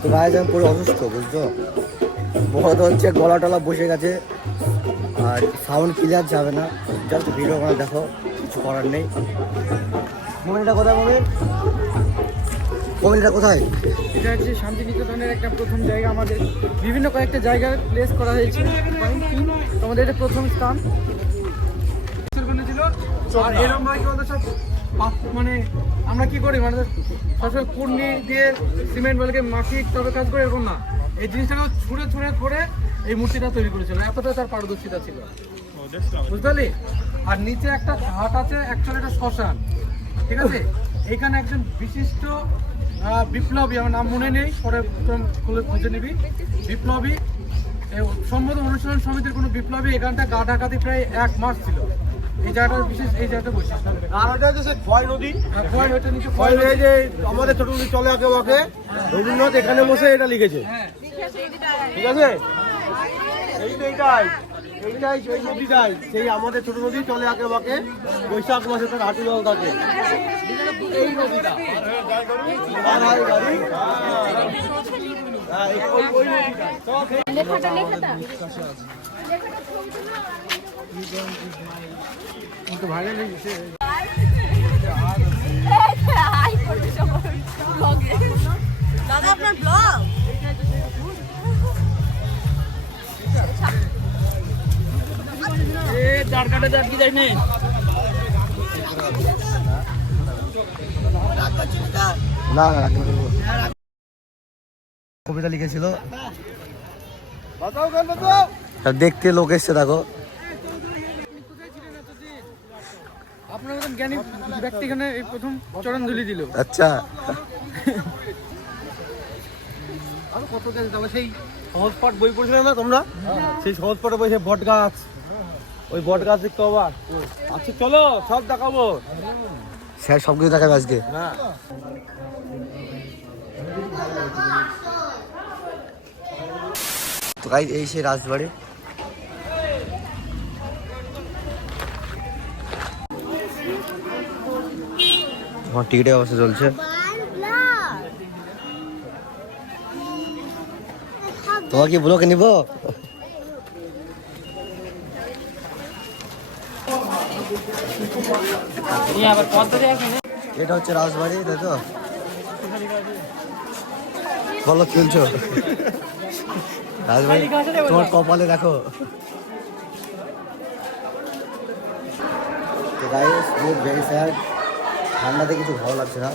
তো গাইজ আমি পুরো অসুস্থ, বুঝছো? বহুত হচ্ছে, গলা টলা বসে গেছে আর সাউন্ড ক্লিয়ার যাবে না। জাস্ট ভিডিও করে দেখো, কিছু করার নেই। মোবাইলটা কোথায়? মোবাইলটা কোথায়? এটা হচ্ছে শান্তিনিকেতনের একটা প্রথম জায়গা। আমাদের বিভিন্ন কয়েকটা জায়গায় প্লেস করা হয়েছে। আমাদের এটা প্রথম স্থান ছিল। আর এরকম ভাই কি বলতো, সব মানে আমরা কি করি, মানে সবসময় কুর্নি দিয়ে সিমেন্ট বালকে মাখিয়ে তবে কাজ করে, এরকম না। এই জিনিসটাকে ছুঁড়ে ছুঁড়ে করে এই মূর্তিটা তৈরি করেছিল, এতটা তার পারদর্শিতা ছিল, বুঝতে পারলি? আর নিচে একটা ঘাট আছে, অ্যাকচুয়ালি এটা শ্মশান, ঠিক আছে? এখানে একজন বিশিষ্ট বিপ্লবী, আমার নাম মনে নেই, পরে খুঁজে নিবি, বিপ্লবী সম্বোধন অনুশীলন সমিতির কোনো বিপ্লবী এখানটা গা ঢাকাতে প্রায় 1 মাস ছিল। এই জায়গাটা বিশেষ, এই জায়গাটা বৈশিষ্ট্য। আর ওটা হচ্ছে ক্ষয় নদী, ক্ষয় ওইটা নিচে ক্ষয় নদী, যে আমাদের ছোট নদী চলে আঁকে বাঁকে, রবীন্দ্রনাথ এখানে বসে এটা লিখেছে, ঠিক আছে? এইটাই সেই নদীটাই, সেই আমাদের ছোট নদী চলে আঁকে বাঁকে, বৈশাখ মাসে তার হাঁটু জল থাকে, এই নদীটা আর হয় গাড়ি, ওই নদীটা কিন্তু ভালো লেগেছে। দাদা আপনার ব্লগ না কবিতা লিখেছিল, দেখতে লোক এসছে, দেখো। আপনার মতন জ্ঞানী ব্যক্তি এখানে এই প্রথম চরণ ধুলি দিল। আচ্ছা, আরো কত গাছ, তারপর সেই সহজ পাঠ বই পড়ছিলে না তোমরা? সেই সহজ পাঠে বই, সেই বট গাছ, ওই বট গাছ দেখতে পাবা। আচ্ছা চলো সব দেখাবো, স্যার সব কিছু দেখাবে আজকে। হ্যাঁ তো গাইজ এই সেই রাজবাড়ি। আমার টিকিটের ব্যবস্থা চলছে। তোমার কি ব্লকে নিব? এটা হচ্ছে রাজবাড়ি, তাই তো? বলো চলছো রাজবাড়ি, তোমার কপালে দেখো। তো গাইস, বহুত ভেরি স্যাড, ঠান্ডাতে কিছু ভালো লাগছে না।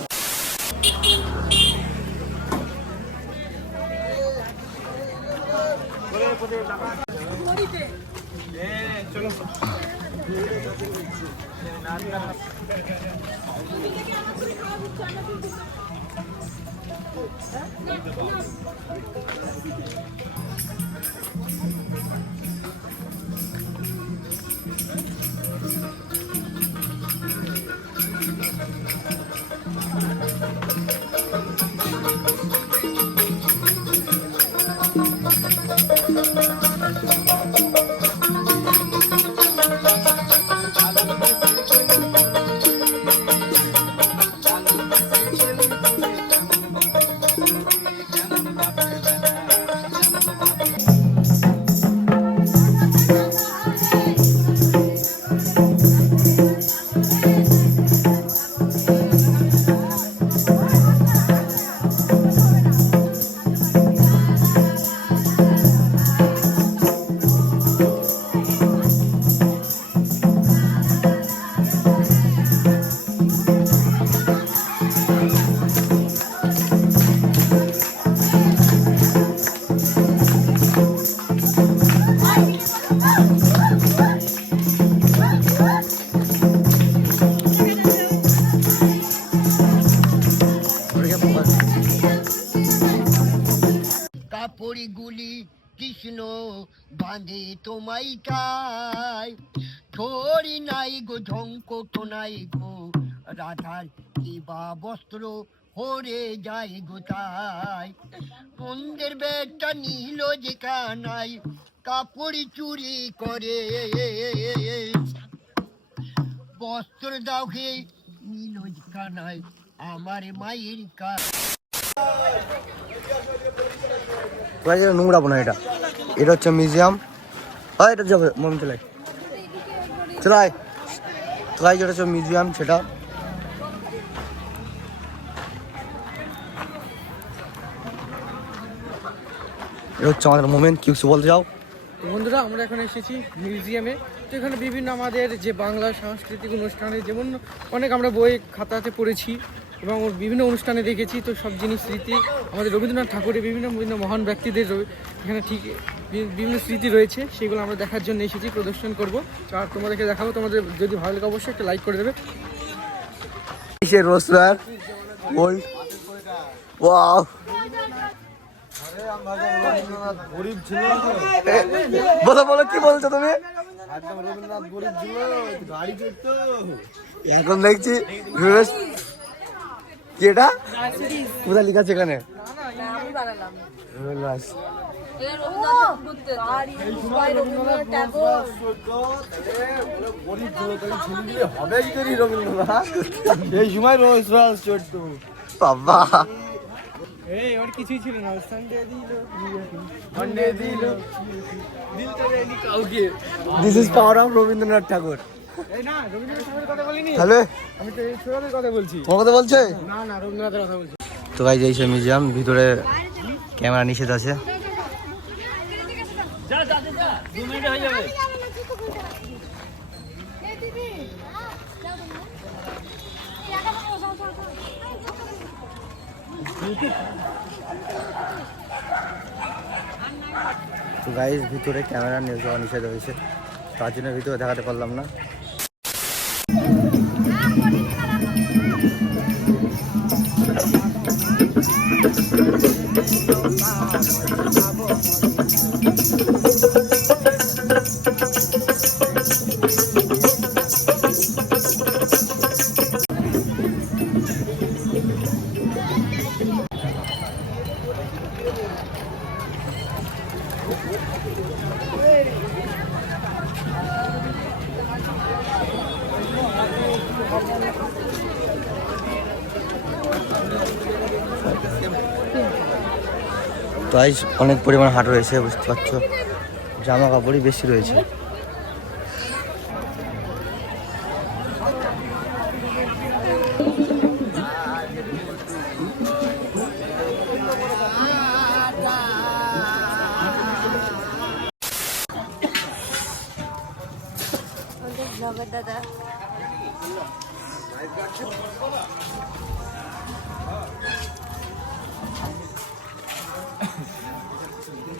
কাপড়গুলি কৃষ্ণ বাঁধে তোমায় চাই, থরি নাই গো ঝঙ্কট নাই গো রাধার, কিবা বস্ত্র হরে যায় গো তাই, মন্দের বেটা নীল যে কানাই কাপড় চুরি করে, বস্ত্র দাও হে নীল কানাই আমার মায়ের কা। তোরা যেটা নোংরাবো না এটা, এটা হচ্ছে মিউজিয়াম। হয় এটা যাবে মন চলে চলাই, তোরা যেটা হচ্ছে মিউজিয়াম সেটা। এটা হচ্ছে আমাদের মোমেন্ট, কি কিছু বলতে যাও? তো বন্ধুরা আমরা এখন এসেছি মিউজিয়ামে। তো এখানে বিভিন্ন আমাদের যে বাংলা সাংস্কৃতিক অনুষ্ঠানে যেমন অনেক আমরা বই খাতাতে পড়েছি এবং ওর বিভিন্ন অনুষ্ঠানে দেখেছি। তো সব জিনিস স্মৃতি আমাদের রবীন্দ্রনাথ ঠাকুরের বিভিন্ন বিভিন্ন মহান ব্যক্তিদের এখানে ঠিক বিভিন্ন স্মৃতি রয়েছে, সেগুলো আমরা দেখার জন্য এসেছি, প্রদর্শন করবো। আর তোমাদেরকে দেখাবো, তোমাদের যদি ভালো লাগে অবশ্যই একটা লাইক করে দেবে। রোস্টার ওল্ড ওয়াও, গরিব ছিল, বলো বলো কি বলছো তুমি? একদম রবীন্দ্রনাথ গরিব ছিল, গাড়ি চড়তো। এখন দেখছি কি এটা কোথায় লেখা আছে এখানে? আমি বানালাম রবীন্দ্রনাথ। রবীন্দ্রনাথ ঠাকুর গরিব ছিল, তাহলে ছেলেগুলি হবে কি করে রবীন্দ্রনাথ? এই সময় রোজ রোজ চড়তো। বাবা এই ওর কিছুই ছিল না, সানডে দিল দিল তো দেয়নি কাউকে। This is power of Rabindranath Thakur. এই না, রবীন্দ্রনাথ ঠাকুরের কথা বলিনি, তাহলে আমি তো এই ছোটদের কথা বলছি। তোমার কথা বলছে? না না, রবীন্দ্রনাথের কথা বলছি। তো গাইজ এই সে মিউজিয়াম, ভিতরে ক্যামেরা নিষেধ আছে। তো গাইজ ভিতরে ক্যামেরা নিয়ে যাওয়া নিষেধ হয়েছে, তার জন্য ভিতরে দেখাতে পারলাম না। তো আজ অনেক পরিমাণ হাট রয়েছে, বুঝতে পারছো, জামা কাপড়ই বেশি রয়েছে। দাদা